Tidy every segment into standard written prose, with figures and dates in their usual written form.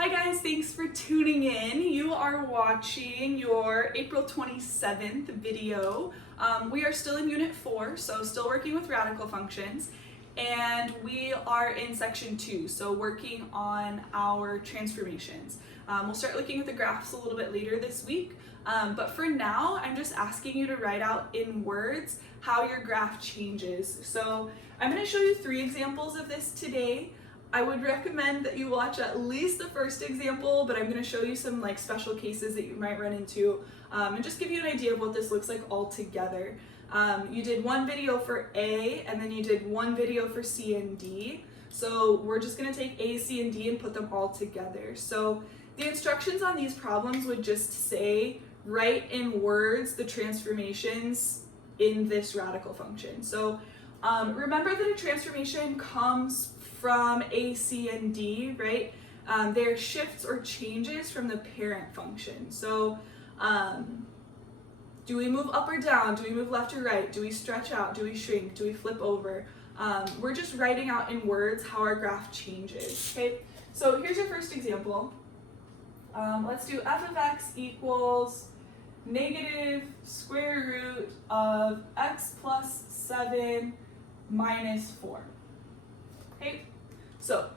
Hi guys, thanks for tuning in. You are watching your April 27th video. We are still in Unit 4, so still working with radical functions. And we are in Section 2, so working on our transformations. We'll start looking at the graphs a little bit later this week. But for now, I'm just asking you to write out in words how your graph changes. So I'm going to show you 3 examples of this today. I would recommend that you watch at least the first example, but I'm going to show you some special cases that you might run into and just give you an idea of what this looks like all together. You did one video for A and then you did one video for C and D. So we're just going to take A, C, and D and put them all together. So the instructions on these problems would just say, write in words the transformations in this radical function. So remember that a transformation comes from A, C, and D, right? They're shifts or changes from the parent function. So do we move up or down? Do we move left or right? Do we stretch out? Do we shrink? Do we flip over? We're just writing out in words how our graph changes, okay? So here's your first example. Let's do f of x equals negative square root of x plus 7 minus 4. Okay, so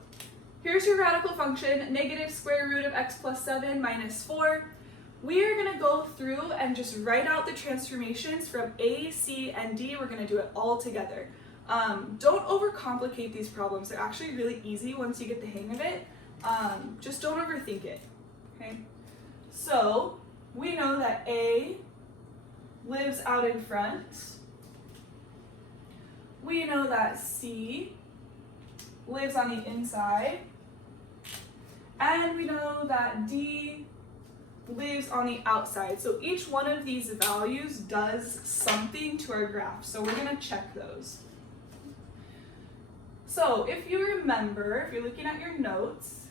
here's your radical function, negative square root of x plus 7 minus 4. We are going to go through and just write out the transformations from A, C, and D. We're going to do it all together. Don't overcomplicate these problems. They're actually really easy once you get the hang of it. Just don't overthink it. Okay, so we know that A lives out in front. We know that C lives on the inside, and we know that D lives on the outside. So each one of these values does something to our graph, so we're going to check those. So if you remember, if you're looking at your notes,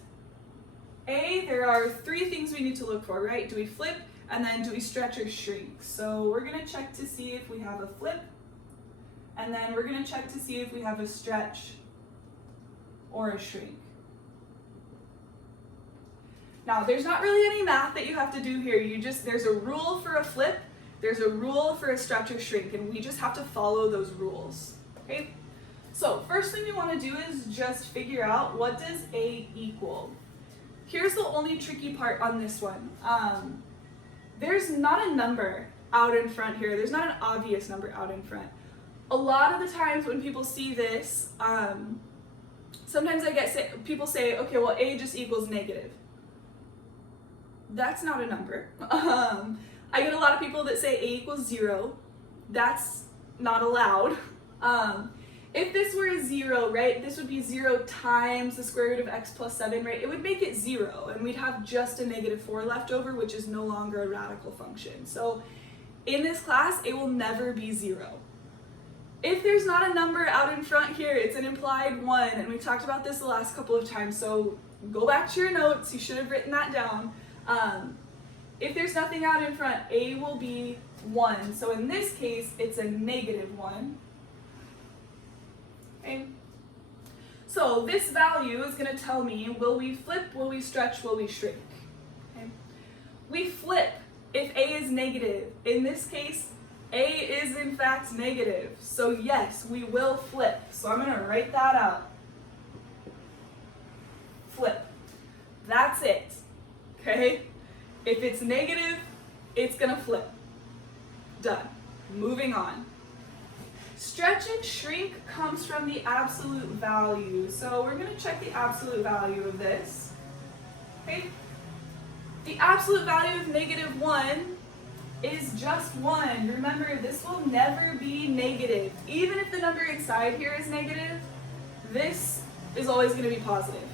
A, there are 3 things we need to look for, right? Do we flip, and then do we stretch or shrink? So we're going to check to see if we have a flip, and then we're going to check to see if we have a stretch or a shrink. Now, there's not really any math that you have to do here. There's a rule for a flip, there's a rule for a stretch or shrink, and we just have to follow those rules, okay? So, first thing we want to do is just figure out, what does A equal? Here's the only tricky part on this one. There's not a number out in front here. There's not an obvious number out in front. A lot of the times when people see this, sometimes people say, okay, well, A just equals negative. That's not a number. I get a lot of people that say A equals 0. That's not allowed. If this were a 0, right, this would be 0 times the square root of x plus 7, right? It would make it 0, and we'd have just a negative 4 left over, which is no longer a radical function. So in this class, it will never be 0. If there's not a number out in front here, it's an implied 1, and we talked about this the last couple of times, so go back to your notes, you should have written that down. If there's nothing out in front, A will be 1, so in this case, it's a negative 1. Okay. So this value is going to tell me, will we flip, will we stretch, will we shrink? Okay. We flip if A is negative. In this case, A is in fact negative, so yes, we will flip. So I'm going to write that out. Flip. That's it. Okay? If it's negative, it's going to flip. Done. Moving on. Stretch and shrink comes from the absolute value. So we're going to check the absolute value of this. Okay? The absolute value of negative 1 is just 1. Remember, this will never be negative. Even if the number inside here is negative, this is always going to be positive.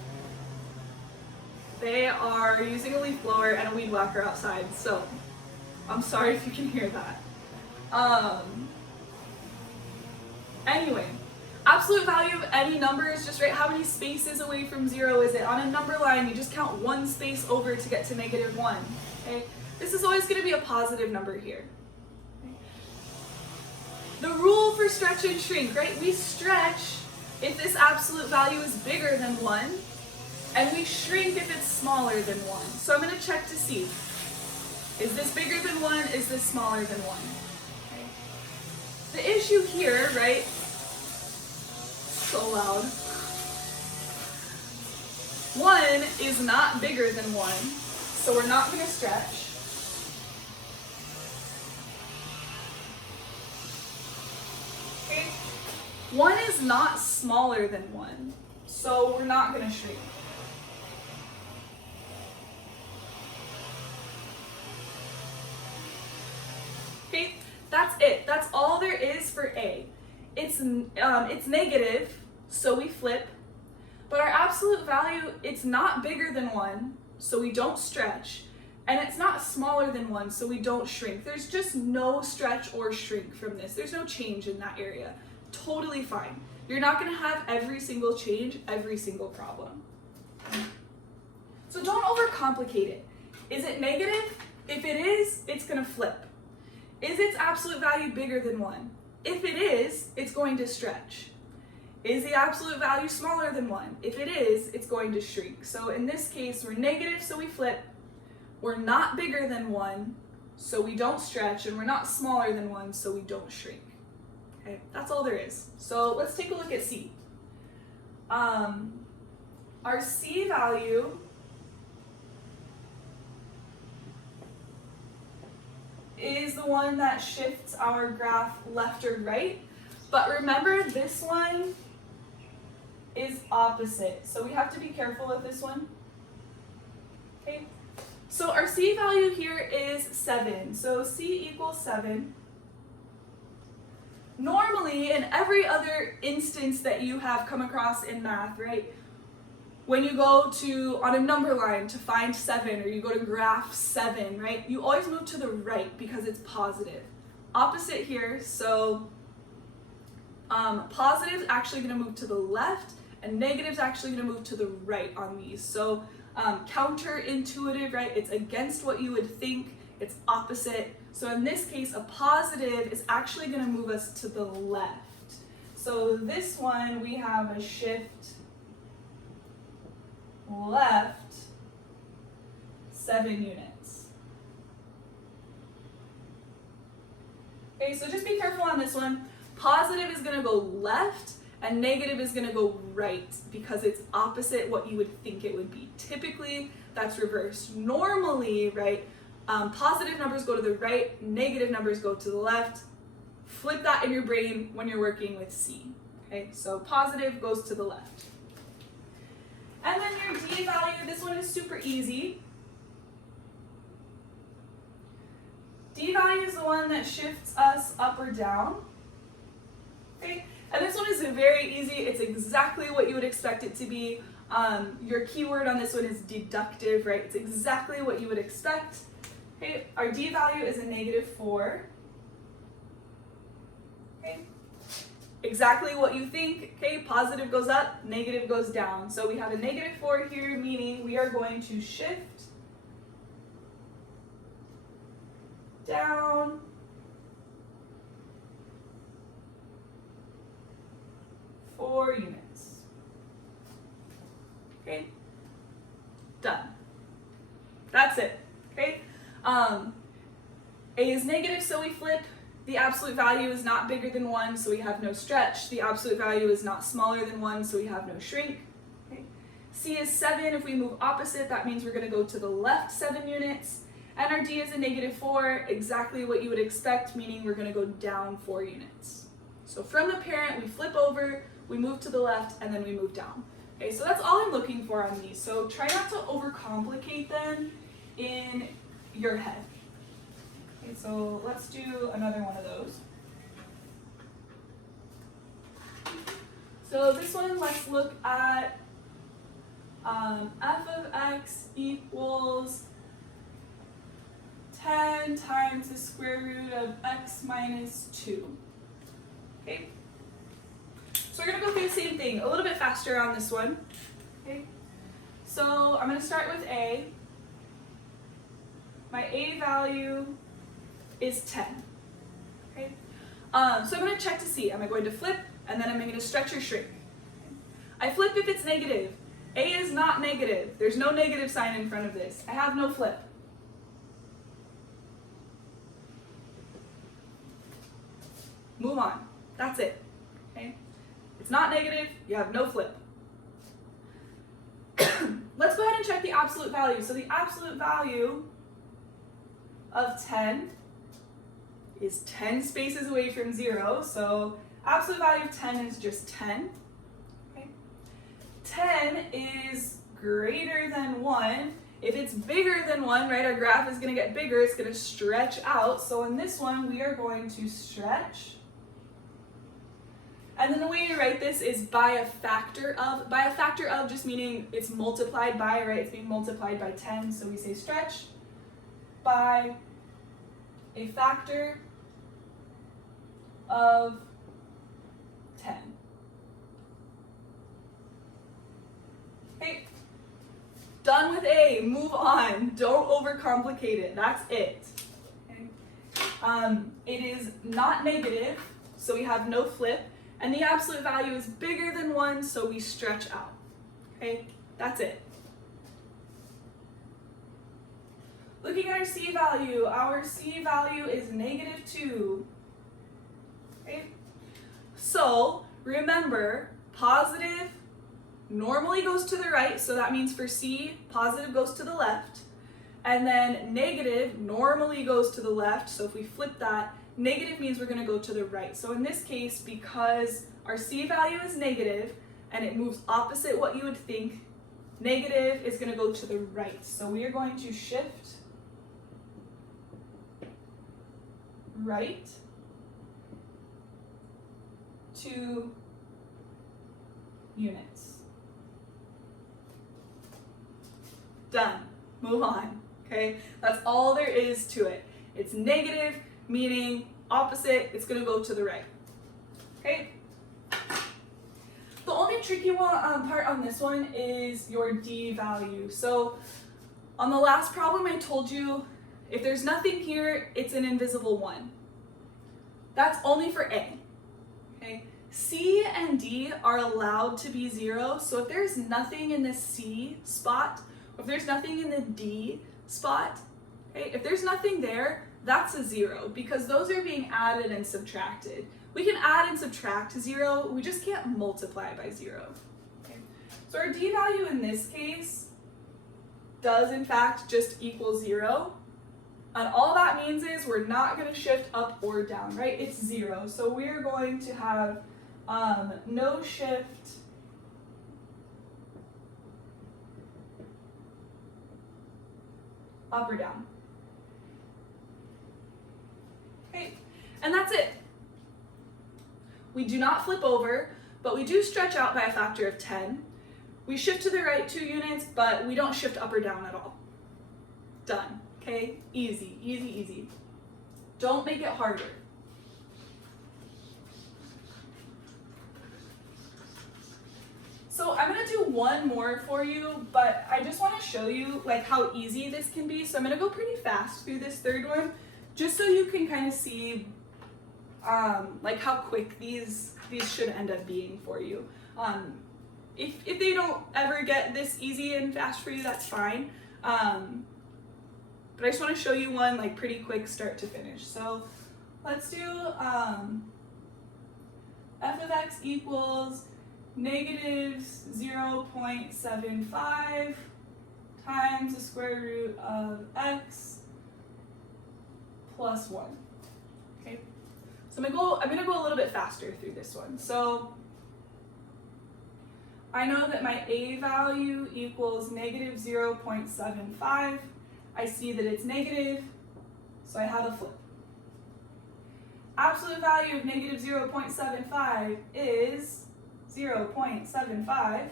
They are using a leaf blower and a weed whacker outside, so I'm sorry if you can hear that. Anyway, absolute value of any number is just, right, how many spaces away from 0 is it? On a number line, you just count 1 space over to get to negative 1. Okay? This is always going to be a positive number here. Okay? The rule for stretch and shrink, right? We stretch if this absolute value is bigger than 1, and we shrink if it's smaller than 1. So I'm going to check to see, is this bigger than 1? Is this smaller than 1? Okay. The issue here, right, so loud, 1 is not bigger than 1, so we're not going to stretch. Okay. 1 is not smaller than 1, so we're not going to shrink. Okay, that's it. That's all there is for A. It's negative, so we flip. But our absolute value, it's not bigger than 1, so we don't stretch. And it's not smaller than 1, so we don't shrink. There's just no stretch or shrink from this. There's no change in that area. Totally fine. You're not going to have every single change, every single problem. So don't overcomplicate it. Is it negative? If it is, it's going to flip. Is its absolute value bigger than 1? If it is, it's going to stretch. Is the absolute value smaller than 1? If it is, it's going to shrink. So in this case, we're negative, so we flip. We're not bigger than 1, so we don't stretch, and we're not smaller than 1, so we don't shrink. Okay, that's all there is. So let's take a look at C. Our C value is the one that shifts our graph left or right. But remember, this one is opposite. So we have to be careful with this one. Okay. So our C value here is 7. So C equals 7. Normally, in every other instance that you have come across in math, right? When you go on a number line to find 7, or you go to graph 7, right? You always move to the right because it's positive. Opposite here, so positive is actually going to move to the left, and negative is actually going to move to the right on these. So counterintuitive, right? It's against what you would think. It's opposite. So in this case, a positive is actually going to move us to the left. So this one, we have a shift left 7 units. Okay, so just be careful on this one. Positive is going to go left, and negative is going to go right because it's opposite what you would think it would be. Typically, that's reversed. Normally, right, positive numbers go to the right, negative numbers go to the left. Flip that in your brain when you're working with C. Okay, so positive goes to the left. And then your D value, this one is super easy. D value is the one that shifts us up or down. Okay, and this one is very easy. It's exactly what you would expect it to be. Your keyword on this one is deductive, right? It's exactly what you would expect. Okay, our D value is a -4. Okay, exactly what you think. Okay, positive goes up, negative goes down. So we have a -4 here, meaning we are going to shift down 4 units. Okay, done. That's it. Okay, A is negative, so we flip. The absolute value is not bigger than 1, so we have no stretch. The absolute value is not smaller than 1, so we have no shrink. Okay. C is 7. If we move opposite, that means we're going to go to the left 7 units. And our D is a -4, exactly what you would expect, meaning we're going to go down 4 units. So from the parent, we flip over, we move to the left, and then we move down. Okay, so that's all I'm looking for on these. So try not to overcomplicate them in your head. Okay, so let's do another one of those. So this one, let's look at f of x equals 10 times the square root of x minus 2. Okay, so we're going to go through the same thing, a little bit faster on this one. Okay, so I'm going to start with A. My A value is 10. Okay, so I'm going to check to see, am I going to flip, and then am I going to stretch or shrink? I flip if it's negative. A is not negative. There's no negative sign in front of this. I have no flip. Move on. That's it. Okay? It's not negative. You have no flip. Let's go ahead and check the absolute value. So the absolute value of 10 is 10 spaces away from 0. So absolute value of 10 is just 10. Okay? 10 is greater than 1. If it's bigger than 1, right, our graph is going to get bigger. It's going to stretch out. So in this one, we are going to stretch. And then the way you write this is by a factor of. By a factor of just meaning it's multiplied by, right? It's being multiplied by 10. So we say stretch by a factor of 10. Okay. Done with A. Move on. Don't overcomplicate it. That's it. Okay. It is not negative, so we have no flip. And the absolute value is bigger than 1, so we stretch out. Okay, that's it. Looking at our C value is negative 2. Okay, so remember, positive normally goes to the right, so that means for C, positive goes to the left. And then negative normally goes to the left, so if we flip that, negative means we're going to go to the right. So in this case, because our C value is negative and it moves opposite what you would think, negative is going to go to the right. So we are going to shift right 2 units. Done. Move on. Okay? That's all there is to it. It's negative, meaning opposite, it's going to go to the right. Okay? The only tricky part on this one is your D value. So on the last problem I told you, if there's nothing here, it's an invisible 1. That's only for A. Okay? C and D are allowed to be 0, so if there's nothing in the C spot, if there's nothing in the D spot, okay, if there's nothing there, that's a 0 because those are being added and subtracted. We can add and subtract 0, we just can't multiply by 0. Okay? So our D value in this case does in fact just equal 0. And all that means is we're not going to shift up or down, right? It's 0. So we're going to have no shift up or down. Okay, and that's it. We do not flip over, but we do stretch out by a factor of 10. We shift to the right 2 units, but we don't shift up or down at all. Done. Okay, easy, easy, easy. Don't make it harder. So I'm gonna do one more for you, but I just wanna show you like how easy this can be. So I'm gonna go pretty fast through this third one, just so you can kind of see like how quick these should end up being for you. If they don't ever get this easy and fast for you, that's fine. But I just want to show you one like pretty quick start to finish. So let's do f of x equals negative 0.75 times the square root of x plus 1. Okay, so I'm gonna go a little bit faster through this one. So I know that my a value equals negative 0.75. I see that it's negative, so I have a flip. Absolute value of negative 0.75 is 0.75,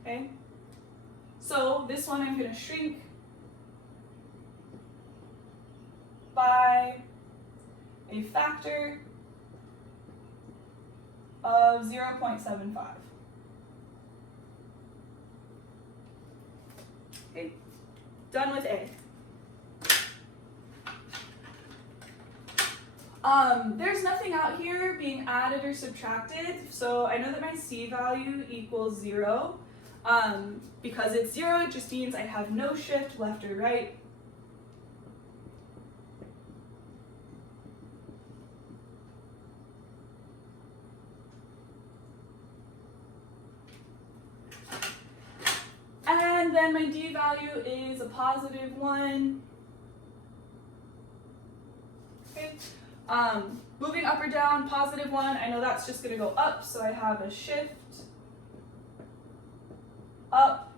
okay? So this one I'm going to shrink by a factor of 0.75. Okay, done with A. There's nothing out here being added or subtracted, so I know that my C value equals 0. Because it's 0, it just means I have no shift left or right. And then my D value is a positive 1. Okay. Moving up or down, positive 1, I know that's just going to go up, so I have a shift up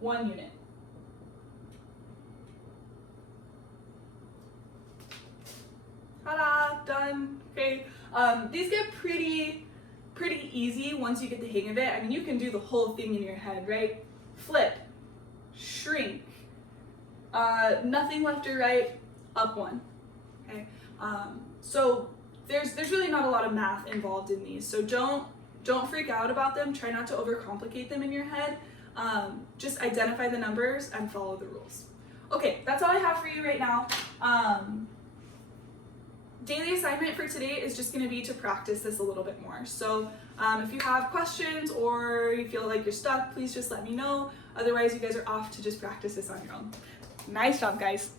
1 unit. Ta-da, done. Okay. These get pretty easy once you get the hang of it. I mean, you can do the whole thing in your head, right? Flip, shrink, nothing left or right, up 1. Okay. So there's really not a lot of math involved in these. So don't freak out about them. Try not to overcomplicate them in your head. Just identify the numbers and follow the rules. Okay, that's all I have for you right now. Daily assignment for today is just going to be to practice this a little bit more. So if you have questions or you feel like you're stuck, please just let me know. Otherwise, you guys are off to just practice this on your own. Nice job, guys.